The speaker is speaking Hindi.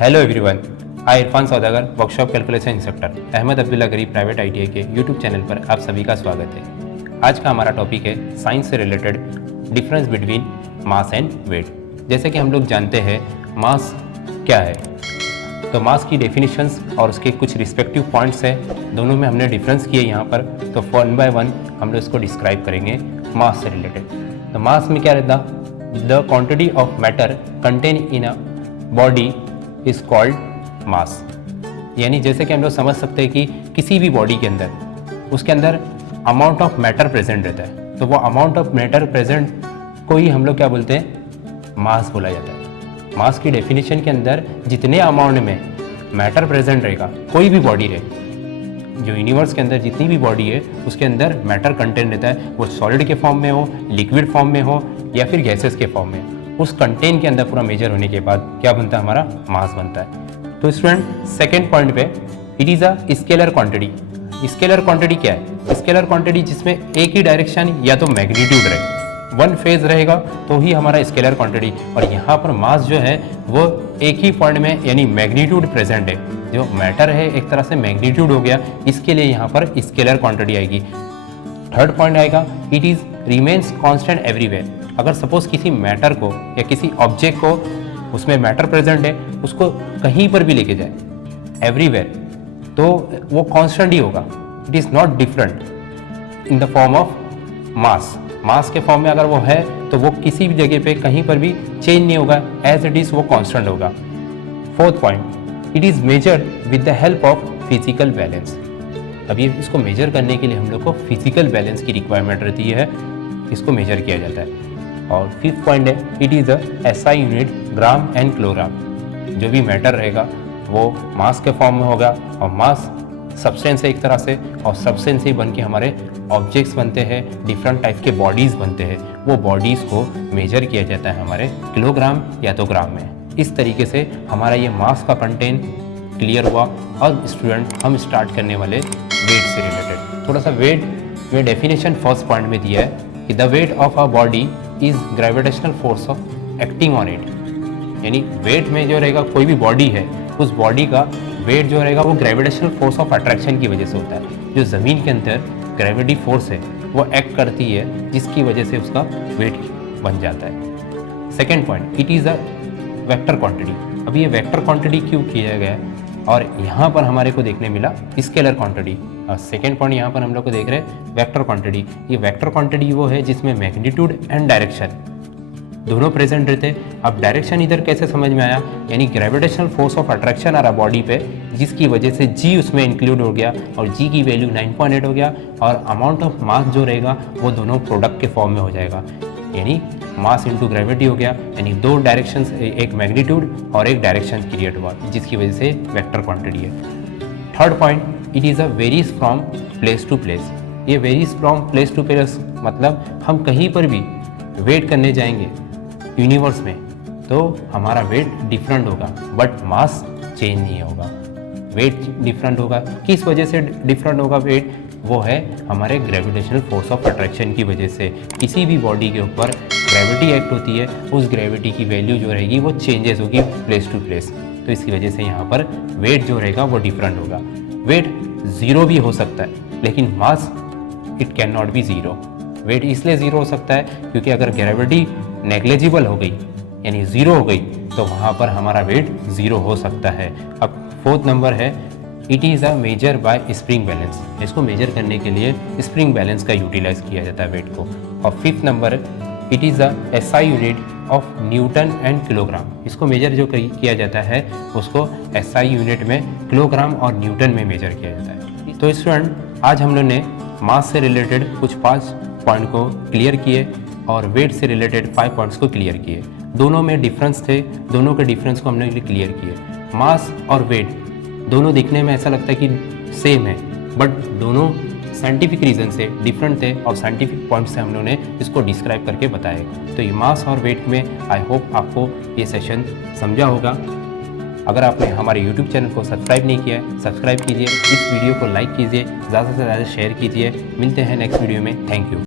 Hello everyone, I Irfan Saudagar, workshop calculation instructor Ahmad Abdullah Garib private ITI के यूट्यूब चैनल पर आप सभी का स्वागत है। आज का हमारा टॉपिक है साइंस से related difference between mass and weight. जैसे कि हम लोग जानते हैं मास क्या है, तो मास की डेफिनेशंस और उसके कुछ रिस्पेक्टिव पॉइंट्स है, दोनों में हमने डिफरेंस किए यहाँ पर। तो वन बाय वन हम लोग इसको डिस्क्राइब करेंगे मास से रिलेटेड। तो मास में क्या रहता, the quantity of matter contain in a body is called मास। यानी जैसे कि हम लोग समझ सकते हैं कि किसी भी बॉडी के अंदर उसके अंदर अमाउंट ऑफ मैटर प्रेजेंट रहता है, तो वो अमाउंट ऑफ मैटर प्रेजेंट को ही हम लोग क्या बोलते हैं, मास बोला जाता है। मास की डेफिनेशन के अंदर जितने अमाउंट में मैटर प्रेजेंट रहेगा, कोई भी बॉडी रहे, जो यूनिवर्स के अंदर जितनी भी बॉडी है उसके अंदर मैटर कंटेंट रहता है, वो सॉलिड के फॉर्म में हो, लिक्विड फॉर्म में हो या फिर गैसेस के फॉर्म में, उस कंटेंट के अंदर पूरा मेजर होने के बाद क्या बनता है, हमारा मास बनता है। तो स्टूडेंट सेकेंड पॉइंट पे, it is a scalar quantity. Scalar quantity क्या है? स्केलर क्वांटिटी जिसमें एक ही डायरेक्शन या तो मैग्नीट्यूड रहे, वन फेज रहेगा तो ही हमारा स्केलर क्वांटिटी। और यहाँ पर मास जो है वो एक ही पॉइंट में यानी मैग्नीट्यूड प्रेजेंट है, जो मैटर है एक तरह से मैग्नीट्यूड हो गया, इसके लिए यहाँ पर स्केलर क्वांटिटी आएगी। थर्ड पॉइंट आएगा, it is remains constant everywhere. अगर सपोज किसी मैटर को या किसी ऑब्जेक्ट को, उसमें मैटर प्रेजेंट है, उसको कहीं पर भी लेके जाए एवरीवेयर, तो वो कांस्टेंट ही होगा। It is not different in the form of mass. Mass के फॉर्म में अगर वो है तो वो किसी भी जगह पे कहीं पर भी चेंज नहीं होगा, एज इट इज़ वो कांस्टेंट होगा। Fourth point, it is measured with the help of physical balance. अब ये इसको मेजर करने के लिए हम लोग को फिजिकल बैलेंस की रिक्वायरमेंट रहती है, इसको मेजर किया जाता है। और फिफ्थ पॉइंट है, it is a SI unit gram and kilogram. जो भी मैटर रहेगा वो मास के फॉर्म में होगा, और मास सब्सटेंस है एक तरह से, और सब्सटेंस ही बन के हमारे ऑब्जेक्ट्स बनते हैं, डिफरेंट टाइप के बॉडीज़ बनते हैं, वो बॉडीज़ को मेजर किया जाता है हमारे किलोग्राम या तो ग्राम में। इस तरीके से हमारा ये मास का कंटेंट क्लियर हुआ। और स्टूडेंट हम स्टार्ट करने वाले वेट से रिलेटेड। थोड़ा सा वेट में डेफिनेशन फर्स्ट पॉइंट में दिया है कि the weight of a body is gravitational force of acting on it. यानी वेट में जो रहेगा, कोई भी बॉडी है, उस बॉडी का वेट जो रहेगा वो ग्रेविटेशनल फोर्स ऑफ अट्रैक्शन की वजह से होता है। जो ज़मीन के अंदर ग्रेविटी फोर्स है वो एक्ट करती है, जिसकी वजह से उसका वेट बन जाता है। Second point, it is a vector quantity. अब ये वेक्टर क्वांटिटी क्यों किया गया है, और यहाँ पर हमारे को देखने मिला स्केलर क्वांटिटी। और सेकेंड पॉइंट यहाँ पर हम लोग को देख रहे हैं वेक्टर क्वांटिटी। ये वेक्टर क्वांटिटी वो है जिसमें मैग्नीट्यूड एंड डायरेक्शन दोनों प्रेजेंट रहते हैं। अब डायरेक्शन इधर कैसे समझ में आया, यानी ग्रेविटेशनल फोर्स ऑफ अट्रैक्शन आ रहा बॉडी पे, जिसकी वजह से जी उसमें इंक्लूड हो गया, और जी की वैल्यू 9.8 हो गया, और अमाउंट ऑफ मास जो रहेगा वो दोनों प्रोडक्ट के फॉर्म में हो जाएगा, यानी मास इंटू ग्रेविटी हो गया। यानी दो डायरेक्शन, एक मैग्नीट्यूड और एक डायरेक्शन क्रिएट हुआ, जिसकी वजह से वेक्टर क्वांटिटी है। Third point, it is a varies from place to place. ये varies from place to place मतलब हम कहीं पर भी वेट करने जाएंगे यूनिवर्स में तो हमारा वेट डिफरेंट होगा, बट मास चेंज नहीं होगा। वेट डिफरेंट होगा, किस वजह से डिफरेंट होगा वेट, वो है हमारे ग्रेविटेशनल फोर्स ऑफ अट्रैक्शन की वजह से। किसी भी बॉडी के ऊपर ग्रेविटी एक्ट होती है, उस ग्रेविटी की वैल्यू जो रहेगी वो चेंजेस होगी प्लेस टू प्लेस, तो इसकी वजह से यहाँ पर वेट जो रहेगा वो डिफरेंट होगा। वेट ज़ीरो भी हो सकता है, लेकिन mass it can not be zero. Weight इसलिए ज़ीरो हो सकता है क्योंकि अगर ग्रेविटी नेग्लेजिबल हो गई यानी ज़ीरो हो गई, तो वहाँ पर हमारा वेट ज़ीरो हो सकता है। अब फोर्थ नंबर है, it is a measure by spring balance. इसको मेजर करने के लिए स्प्रिंग बैलेंस का यूटिलाइज किया जाता है वेट को। और fifth number, it is a SI unit of Newton and kilogram. इसको मेजर जो किया जाता है उसको एसआई यूनिट में, किलोग्राम और न्यूटन में मेजर किया जाता है। तो स्टूडेंट, आज हम लोग ने मास से रिलेटेड कुछ 5 पॉइंट को क्लियर किए और वेट से रिलेटेड 5 पॉइंट्स को क्लियर किए। दोनों में डिफरेंस थे, दोनों के डिफरेंस को हमने क्लियर किए। मास और वेट दोनों दिखने में ऐसा लगता है कि सेम है, बट दोनों साइंटिफिक रीज़न से डिफरेंट थे, और साइंटिफिक पॉइंट से हम लोगों ने इसको डिस्क्राइब करके बताया। तो ये मास और वेट में आई होप आपको ये सेशन समझा होगा। अगर आपने हमारे YouTube चैनल को सब्सक्राइब नहीं किया है, सब्सक्राइब कीजिए, इस वीडियो को लाइक कीजिए, ज़्यादा से ज़्यादा शेयर कीजिए। मिलते हैं नेक्स्ट वीडियो में। Thank you.